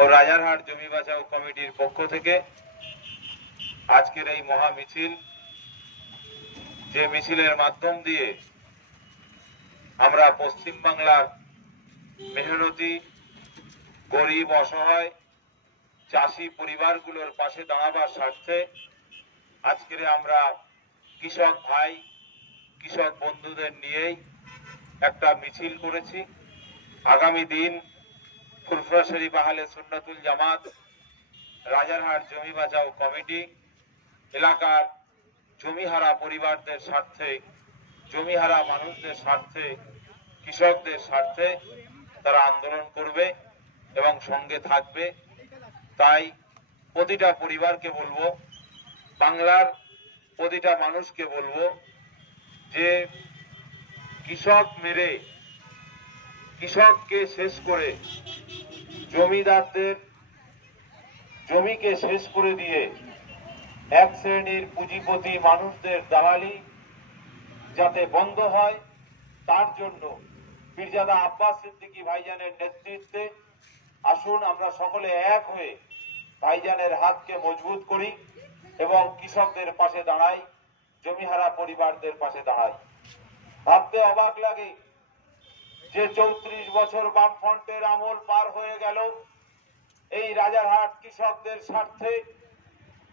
ও রাজারহাট জমি বাঁচাও কমিটির পক্ষ থেকে আজকের এই মহা মিছিল, যে মিছিলের মাধ্যম দিয়ে আমরা পশ্চিম বাংলার মেহনতি, গরিব, অসহায় চাষি পরিবারগুলোর পাশে দাঁড়াবার স্বার্থে আজকের আমরা কৃষক ভাই, কৃষক বন্ধুদের নিয়েই একটা মিছিল করেছি। আগামী দিন ফুরফুরা শরীফ আহলে সুন্নাতুল জামাত রাজারহাট জমি বাঁচাও কমিটি এলাকার জমিহারা পরিবারদের স্বার্থে, জমিহারা মানুষদের স্বার্থে, কৃষকদের স্বার্থে তারা আন্দোলন করবে এবং সঙ্গে থাকবে। তাই প্রতিটা পরিবারকে বলবো, বাংলার প্রতিটা মানুষকে বলবো যে কৃষক মেরে, কৃষককে শেষ করে, জমিদারদের জমিকে শেষ করে দিয়ে এক শ্রেণীর পুঁজিপতি মানুষদের দালালি যাতে বন্ধ হয়, তার জন্য পীরজাদা আব্বাস সিদ্দিকী ভাইজানের নেতৃত্বে আসুন আমরা সকলে এক হয়ে ভাইজানের হাতকে মজবুত করি এবং কৃষকদের পাশে দাঁড়াই, জমিহারা পরিবারদের পাশে দাঁড়াই। ভাবতে অবাক লাগে যে 34 বছর বামফ্রন্টের আমল পার হয়ে গেল, এই রাজারহাট কৃষকদের স্বার্থে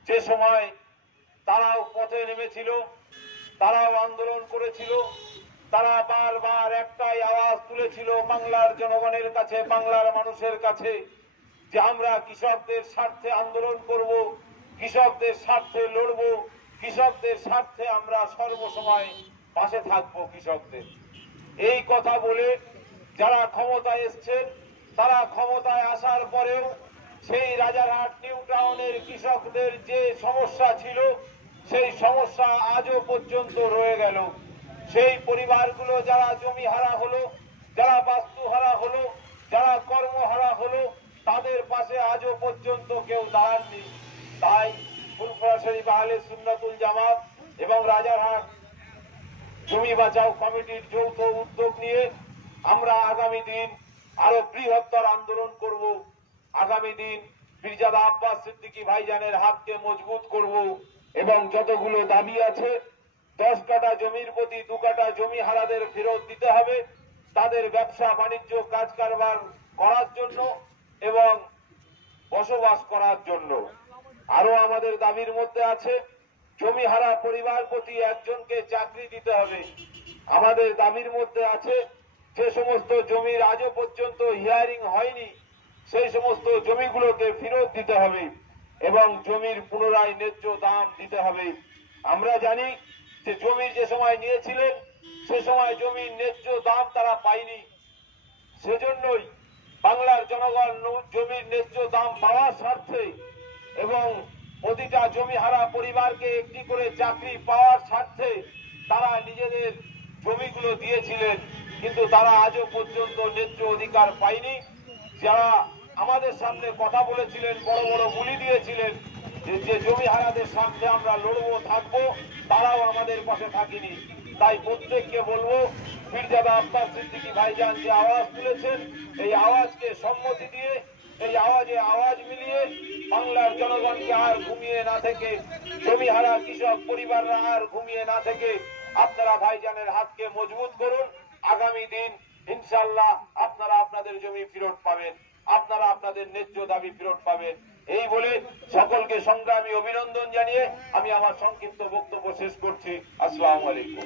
যে সময় তারাও পথে নেমেছিল, তারাও আন্দোলন করেছিল, তারা বারবার একটাই আওয়াজ তুলেছিল বাংলার জনগণের কাছে, বাংলার মানুষের কাছে, যে আমরা কৃষকদের স্বার্থে আন্দোলন করব, কৃষকদের স্বার্থে লড়ব, কৃষকদের স্বার্থে আমরা সর্বসময় পাশে থাকবো কৃষকদের। এই কথা বলে যারা ক্ষমতায় এসছেন, তারা ক্ষমতায় আসার পরেও সেই রাজারহাট নিউ টাউনের কৃষকদের যে সমস্যা ছিল, সেই সমস্যা আজও পর্যন্ত রয়ে গেল। সেই পরিবারগুলো যারা জমি হারা হলো, যারা বাস্তু হারা হলো, যারা কর্মহারা হলো, তাদের পাশে আজও পর্যন্ত কেউ দাঁড়াননি। তাই ফুরফুরা শরীফ আহলে সুন্নাতুল জামাত এবং রাজারহাট জমি বাঁচাও কমিটির যৌথ উদ্যোগ নিয়ে আমরা আগামী দিন আরো বৃহত্তর আন্দোলন করব। আগামী দিন পীরজাদা আব্বাস সিদ্দিকী ভাইজানের হাতকে মজবুত করব এবং যতগুলো দাবি আছে, 10 কাঠা জমির প্রতি 2 কাঠা জমি হারাদের ফেরত দিতে হবে, তাদের ব্যবসা বাণিজ্য কাজ কারবার করার জন্য এবং বসবাস করার জন্য। আরো আমাদের দাবির মধ্যে আছে জমি হারা পরিবার প্রতি একজনকে চাকরি দিতে হবে। আমাদের দাবির মধ্যে আছে যে সমস্ত জমির আজও পর্যন্ত হিয়ারিং হয়নি, সেই সমস্ত জমিগুলোকে ফেরত দিতে হবে এবং জমির পুনরায় ন্যায্য দাম দিতে হবে। আমরা জানি যে জমির যে সময় নিয়েছিলেন, সে সময় জমির ন্যায্য দাম তারা পায়নি। সেজন্যই বাংলার জনগণ জমির ন্যায্য দাম পাওয়ার স্বার্থে এবং প্রতিটা জমিহারা পরিবারকে একটি করে চাকরি পাওয়ার স্বার্থে তারা নিজেদের জমিগুলো দিয়েছিলেন, কিন্তু তারা আজও পর্যন্ত ন্যায্য অধিকার পায়নি। যারা আমাদের সামনে কথা বলেছিলেন, বড় বড় বুলি দিয়েছিলেন যে জমিহারাদের সামনে আমরা লড়বো, থাকবো, তারাও আমাদের পাশে থাকেনি। তাই প্রত্যেককে বলবো, পীরজাদা আব্বাস সিদ্দিকী ভাইজান যে আওয়াজ তুলেছেন, এই আওয়াজকে সম্মতি দিয়ে, এই আওয়াজে আওয়াজ মিলিয়ে বাংলার জনগণকে আর ঘুমিয়ে না থেকে, জমিহারা কৃষক পরিবাররা আর ঘুমিয়ে না থেকে আপনারা ভাইজানের হাতকে মজবুত করুন। আগামী দিন ইনশাআল্লাহ আপনারা আপনাদের জমি ফেরত পাবেন, আপনারা আপনাদের ন্যায্য দাবি ফেরত পাবেন। এই বলে সকলকে সংগ্রামী অভিনন্দন জানিয়ে আমি আমার সংক্ষিপ্ত বক্তব্য শেষ করছি। আসসালামু আলাইকুম।